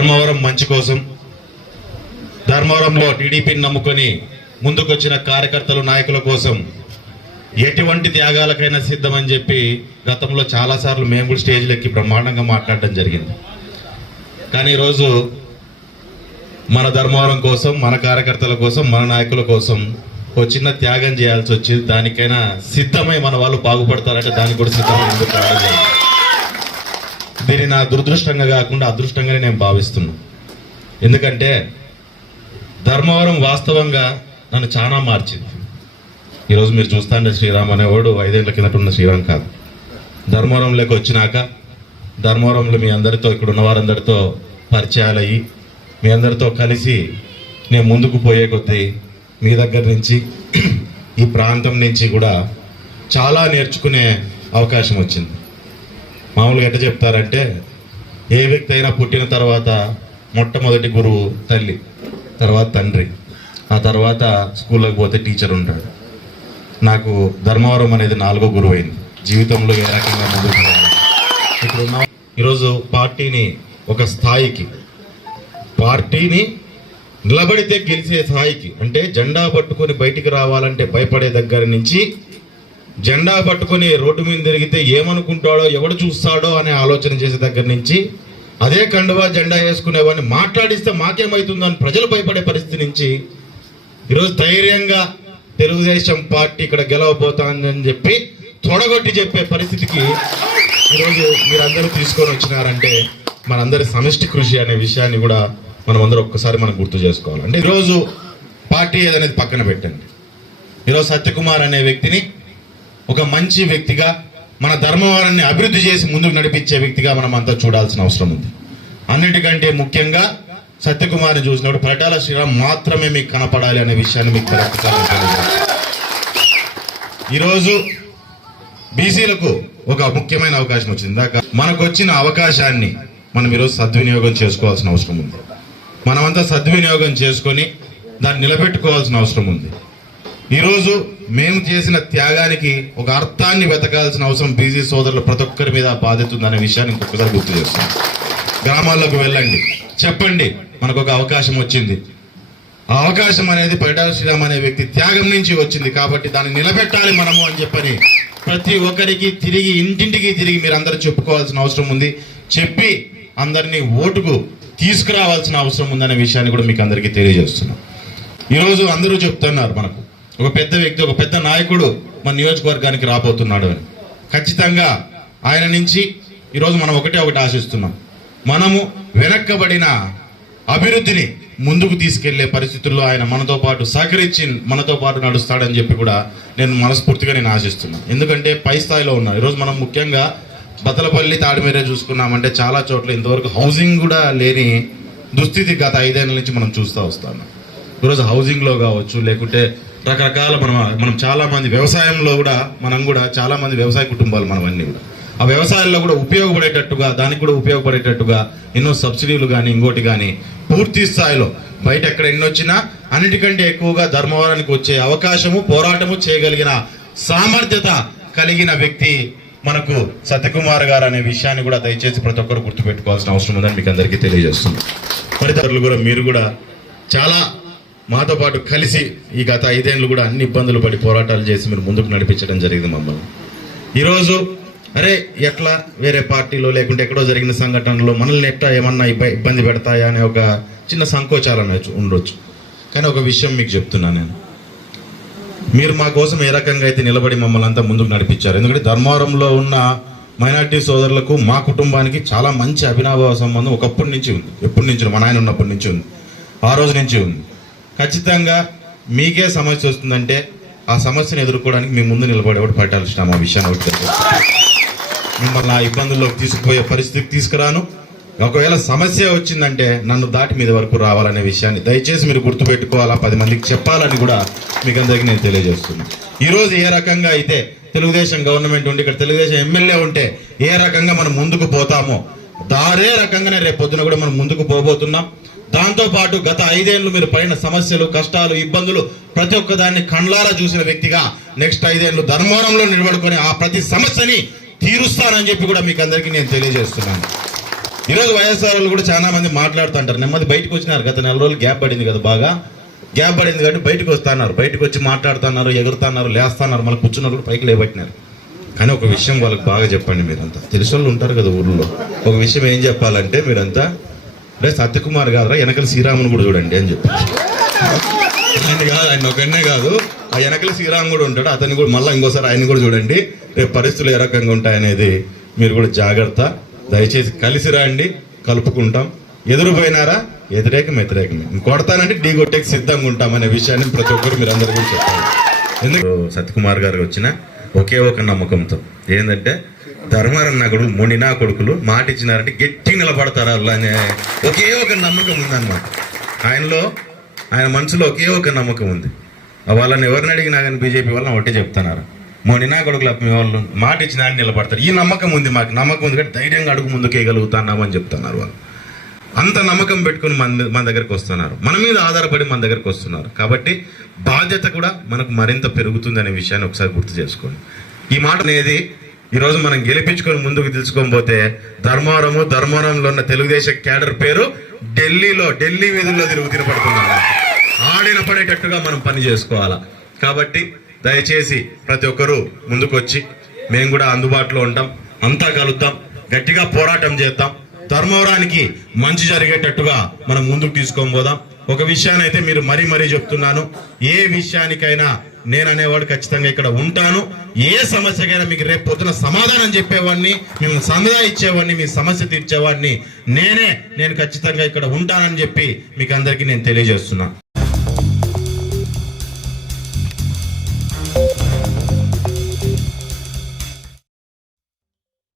ధర్మవరం మంచి కోసం ధర్మవరంలో టీడీపీని నమ్ముకొని ముందుకొచ్చిన కార్యకర్తలు నాయకుల కోసం ఎటువంటి త్యాగాలకైనా సిద్ధమని చెప్పి గతంలో చాలాసార్లు మేము కూడా స్టేజ్లెక్కి బ్రహ్మాండంగా మాట్లాడడం జరిగింది. కానీ ఈరోజు మన ధర్మవరం కోసం మన కార్యకర్తల కోసం మన నాయకుల కోసం ఓ చిన్న త్యాగం చేయాల్సి వచ్చింది. దానికైనా సిద్ధమై మన వాళ్ళు బాగుపడతారంటే దానికి కూడా సిద్ధమై ముందుకు దీన్ని నా దురదృష్టంగా కాకుండా అదృష్టంగానే నేను భావిస్తున్నాను ఎందుకంటే ధర్మవరం వాస్తవంగా నన్ను చాలా మార్చింది. ఈరోజు మీరు చూస్తాంటే శ్రీరామ్ అనేవాడు ఐదేళ్ళ కిందట ఉన్న శ్రీరామ్ కాదు. ధర్మవరంలోకి వచ్చినాక ధర్మవరంలో మీ అందరితో ఇక్కడ ఉన్న వారందరితో పరిచయాలు అయ్యి మీ అందరితో కలిసి నేను ముందుకు పోయే కొద్దీ మీ దగ్గర నుంచి ఈ ప్రాంతం నుంచి కూడా చాలా నేర్చుకునే అవకాశం వచ్చింది. మామూలుగా ఎట్ట చెప్తారంటే ఏ వ్యక్తి అయినా పుట్టిన తర్వాత మొట్టమొదటి గురువు తల్లి తర్వాత తండ్రి ఆ తర్వాత స్కూల్లోకి పోతే టీచర్ ఉంటాడు. నాకు ధర్మవరం అనేది నాలుగో గురువు అయింది జీవితంలో ఏ రకంగా ముందుకు ఇప్పుడు ఉన్న ఈరోజు పార్టీని ఒక స్థాయికి పార్టీని నిలబడితే గెలిచే స్థాయికి అంటే జెండా పట్టుకొని బయటికి రావాలంటే భయపడే దగ్గర నుంచి జెండా పట్టుకొని రోడ్డు మీద తిరిగితే ఏమనుకుంటాడో ఎవడు చూస్తాడో అనే ఆలోచన చేసే దగ్గర నుంచి అదే కండువా జెండా వేసుకునేవాడిని మాట్లాడిస్తే మాకేమవుతుందో అని ప్రజలు భయపడే పరిస్థితి నుంచి ఈరోజు ధైర్యంగా తెలుగుదేశం పార్టీ ఇక్కడ గెలవబోతానని చెప్పి తొడగొట్టి చెప్పే పరిస్థితికి ఈరోజు మీరందరూ తీసుకొని వచ్చినారంటే మనందరి సమిష్టి కృషి అనే విషయాన్ని కూడా మనం అందరూ ఒక్కసారి మనం గుర్తు చేసుకోవాలి. అంటే ఈరోజు పార్టీ ఏదనేది పక్కన పెట్టండి. ఈరోజు సత్యకుమార్ అనే వ్యక్తిని ఒక మంచి వ్యక్తిగా మన ధర్మవరాన్ని అభివృద్ధి చేసి ముందుకు నడిపించే వ్యక్తిగా మనం అంతా చూడాల్సిన అవసరం ఉంది. అన్నిటికంటే ముఖ్యంగా సత్యకుమార్ని చూసినప్పుడు పరిటాల శ్రీరామ్ మాత్రమే మీకు కనపడాలి అనే విషయాన్ని మీకు ఈరోజు బీసీలకు ఒక ముఖ్యమైన అవకాశం వచ్చింది. ఇందాక మనకు వచ్చిన అవకాశాన్ని మనం ఈరోజు సద్వినియోగం చేసుకోవాల్సిన అవసరం ఉంది. మనమంతా సద్వినియోగం చేసుకొని దాన్ని నిలబెట్టుకోవాల్సిన అవసరం ఉంది. ఈరోజు మేము చేసిన త్యాగానికి ఒక అర్థాన్ని వెతకాల్సిన అవసరం బీసీ సోదరులు ప్రతి ఒక్కరి మీద బాధ్యత ఉందనే విషయాన్ని ఇంకొకసారి గుర్తు చేస్తున్నాం గ్రామాల్లోకి వెళ్ళండి. చెప్పండి మనకు ఒక అవకాశం వచ్చింది. ఆ అవకాశం అనేది పరిటాల శ్రీరామ్ అనే వ్యక్తి త్యాగం నుంచి వచ్చింది కాబట్టి దాన్ని నిలబెట్టాలి మనము అని చెప్పని ప్రతి ఒక్కరికి తిరిగి ఇంటింటికి తిరిగి మీరు అందరూ చెప్పుకోవాల్సిన అవసరం ఉంది. చెప్పి అందరినీ ఓటుకు తీసుకురావాల్సిన అవసరం ఉందనే విషయాన్ని కూడా మీకు అందరికీ తెలియజేస్తున్నాం. ఈరోజు అందరూ చెప్తున్నారు మనకు. ఒక పెద్ద వ్యక్తి ఒక పెద్ద నాయకుడు మన నియోజకవర్గానికి రాబోతున్నాడు అని. ఖచ్చితంగా ఆయన నుంచి ఈరోజు మనం ఒకటే ఒకటి ఆశిస్తున్నాం. మనము వెనక్కబడిన అభివృద్ధిని ముందుకు తీసుకెళ్ళే పరిస్థితుల్లో ఆయన మనతో పాటు సహకరించి మనతో పాటు నడుస్తాడని చెప్పి కూడా నేను మనస్ఫూర్తిగా నేను ఆశిస్తున్నాను. ఎందుకంటే పై స్థాయిలో ఉన్నాను ఈరోజు మనం ముఖ్యంగా బతలపల్లి తాడిమేరే చూసుకున్నామంటే చాలా చోట్ల ఇంతవరకు హౌసింగ్ కూడా లేని దుస్థితి గత ఐదేళ్ళ నుంచి మనం చూస్తూ వస్తాను ఈరోజు హౌసింగ్లో కావచ్చు లేకుంటే రకరకాల మనం మనం చాలామంది వ్యవసాయంలో కూడా మనం కూడా చాలామంది వ్యవసాయ కుటుంబాలు మనవన్నీ కూడా. ఆ వ్యవసాయంలో కూడా ఉపయోగపడేటట్టుగా దానికి కూడా ఉపయోగపడేటట్టుగా ఎన్నో సబ్సిడీలు కానీ ఇంకోటి కానీ పూర్తి స్థాయిలో బయట ఎక్కడ ఎన్ని వచ్చినా అన్నిటికంటే ఎక్కువగా ధర్మవరానికి వచ్చే అవకాశము పోరాటము చేయగలిగిన సామర్థ్యత కలిగిన వ్యక్తి మనకు సత్యకుమార్ గారు అనే విషయాన్ని కూడా దయచేసి ప్రతి ఒక్కరు గుర్తుపెట్టుకోవాల్సిన అవసరం ఉందని మీకు అందరికీ తెలియజేస్తుంది పరితరులు కూడా మీరు కూడా చాలా మాతో పాటు కలిసి ఈ గత ఐదేళ్ళు కూడా అన్ని ఇబ్బందులు పడి పోరాటాలు చేసి మీరు ముందుకు నడిపించడం జరిగింది మమ్మల్ని. ఈరోజు అరే ఎట్లా వేరే పార్టీలో లేకుంటే ఎక్కడో జరిగిన సంఘటనలో మనల్ని ఎట్లా ఏమన్నా ఇబ్బంది పెడతాయా అనే ఒక చిన్న సంకోచాలు అనొచ్చు ఉండొచ్చు. కానీ ఒక విషయం మీకు చెప్తున్నా నేను. మీరు మా కోసం ఏ రకంగా అయితే నిలబడి మమ్మల్ని అంతా ముందుకు నడిపించారు ఎందుకంటే ధర్మవరంలో ఉన్న మైనార్టీ సోదరులకు మా కుటుంబానికి చాలా మంచి అభినవ సంబంధం ఒకప్పటి నుంచి ఉంది. ఎప్పటి నుంచి? మా నాయన ఉన్నప్పటి నుంచి ఉంది. ఆ రోజు నుంచి ఉంది. ఖచ్చితంగా మీకే సమస్య వస్తుందంటే ఆ సమస్యను ఎదుర్కోవడానికి మీ ముందు నిలబడేవాడు పట్టాల్సిన ఆ విషయాన్ని ఒకటి మిమ్మల్ని ఆ ఇబ్బందుల్లోకి తీసుకుపోయే పరిస్థితికి తీసుకురాను. ఒకవేళ సమస్య వచ్చిందంటే నన్ను దాటి మీద వరకు రావాలనే విషయాన్ని దయచేసి మీరు గుర్తుపెట్టుకోవాలా? పది మందికి చెప్పాలని కూడా మీకు అందరికీ నేను తెలియజేస్తున్నాను ఈరోజు ఏ రకంగా అయితే తెలుగుదేశం గవర్నమెంట్ ఉండి ఇక్కడ తెలుగుదేశం ఎమ్మెల్యే ఉంటే ఏ రకంగా మనం ముందుకు పోతామో దారే రకంగానే రేపు పొద్దున కూడా మనం ముందుకు పోబోతున్నాం. దాంతో పాటు గత ఐదేళ్ళు మీరు పడిన సమస్యలు కష్టాలు ఇబ్బందులు ప్రతి ఒక్కదాన్ని కండ్లారా చూసిన వ్యక్తిగా నెక్స్ట్ ఐదేళ్ళు ధర్మవరంలో నిలబడుకొని ఆ ప్రతి సమస్యని తీరుస్తానని చెప్పి కూడా మీకు అందరికీ నేను తెలియజేస్తున్నాను. ఈరోజు వైఎస్ఆర్ వాళ్ళు కూడా చాలా మంది మాట్లాడుతుంటారు. నెమ్మది బయటకు వచ్చినారు. గత నెల రోజులు గ్యాప్ పడింది కదా బాగా. గ్యాప్ పడింది కాబట్టి బయటకు వస్తున్నారు. బయటకు వచ్చి మాట్లాడుతున్నారు ఎగురుతున్నారు లేస్తున్నారు. మళ్ళీ కూర్చున్నారు కూడా పైకి లేబట్టినారు కానీ ఒక విషయం వాళ్ళకి బాగా చెప్పండి మీరంతా. తెలిసిన వాళ్ళు ఉంటారు కదా ఊర్లో. ఒక విషయం ఏం చెప్పాలంటే మీరంతా రే సత్యకుమార్ కాదురా వెనకల శ్రీరాముని కూడా చూడండి అని చెప్పి. ఆయన కాదు ఆయన ఒకనే కాదు. ఆ వెనకల శ్రీరామ్ కూడా ఉంటాడు. అతన్ని కూడా మళ్ళీ ఇంకోసారి ఆయన కూడా చూడండి. రేపు పరిస్థితులు ఏ రకంగా ఉంటాయనేది మీరు కూడా జాగ్రత్త. దయచేసి కలిసి రండి కలుపుకుంటాం. ఎదురుపోయినారా? వ్యతిరేకం వ్యతిరేకమే. కొడతానంటే డీ కొట్టేకి సిద్ధంగా ఉంటాం అనే విషయాన్ని ప్రతి ఒక్కరు మీరు అందరికీ చెప్పాలి. ఎందుకు? సత్యకుమార్ గారు వచ్చిన ఒకే ఒక నమ్మకంతో. ఏంటంటే ధర్మారం కొడుకులు మొండినా కొడుకులు మాట ఇచ్చినారంటే గట్టి నిలబడతారు అలా అనే ఒకే ఒక నమ్మకం ఉందన్నమాట. ఆయనలో ఆయన మనసులో ఒకే ఒక నమ్మకం ఉంది. వాళ్ళని ఎవరిని అడిగినా కానీ బీజేపీ వాళ్ళని ఒకటే చెప్తున్నారు. మొండినా కొడుకులు మీ వాళ్ళు మాట ఇచ్చిన నిలబడతారు. ఈ నమ్మకం ఉంది మాకు. నమ్మకం ఉంది కానీ ధైర్యంగా అడుగు ముందుకు అని చెప్తున్నారు వాళ్ళు. అంత నమ్మకం పెట్టుకుని మన మన దగ్గరకు వస్తున్నారు. మన మీద ఆధారపడి మన దగ్గరకు వస్తున్నారు. కాబట్టి బాధ్యత కూడా మనకు మరింత పెరుగుతుంది అనే విషయాన్ని ఒకసారి గుర్తు చేసుకోండి. ఈ మాట అనేది ఈరోజు మనం గెలిపించుకొని ముందుకు తెలుసుకోకపోతే ధర్మవరము ధర్మవరంలో ఉన్న తెలుగుదేశం క్యాడర్ పేరు ఢిల్లీలో ఢిల్లీ వీధుల్లో తిరుగు తినపడుతుంది ఆడిన పడేటట్టుగా మనం పని చేసుకోవాలా. కాబట్టి దయచేసి ప్రతి ఒక్కరూ ముందుకొచ్చి మేము కూడా అందుబాటులో ఉంటాం అంతా కలుద్దాం గట్టిగా పోరాటం చేద్దాం. ధర్మవరానికి మంచి జరిగేటట్టుగా మనం ముందుకు తీసుకొని పోదాం. ఒక విషయాన్ని అయితే మీరు మరీ మరీ చెప్తున్నాను. ఏ విషయానికైనా నేను అనేవాడు ఖచ్చితంగా ఇక్కడ ఉంటాను. ఏ సమస్యకైనా మీకు రేపు పొద్దున సమాధానం చెప్పేవాడిని మేము సందా ఇచ్చేవాడిని మీ సమస్య తీర్చేవాడిని నేనే నేను ఖచ్చితంగా ఇక్కడ ఉంటానని చెప్పి మీకు అందరికీ నేను తెలియజేస్తున్నాను.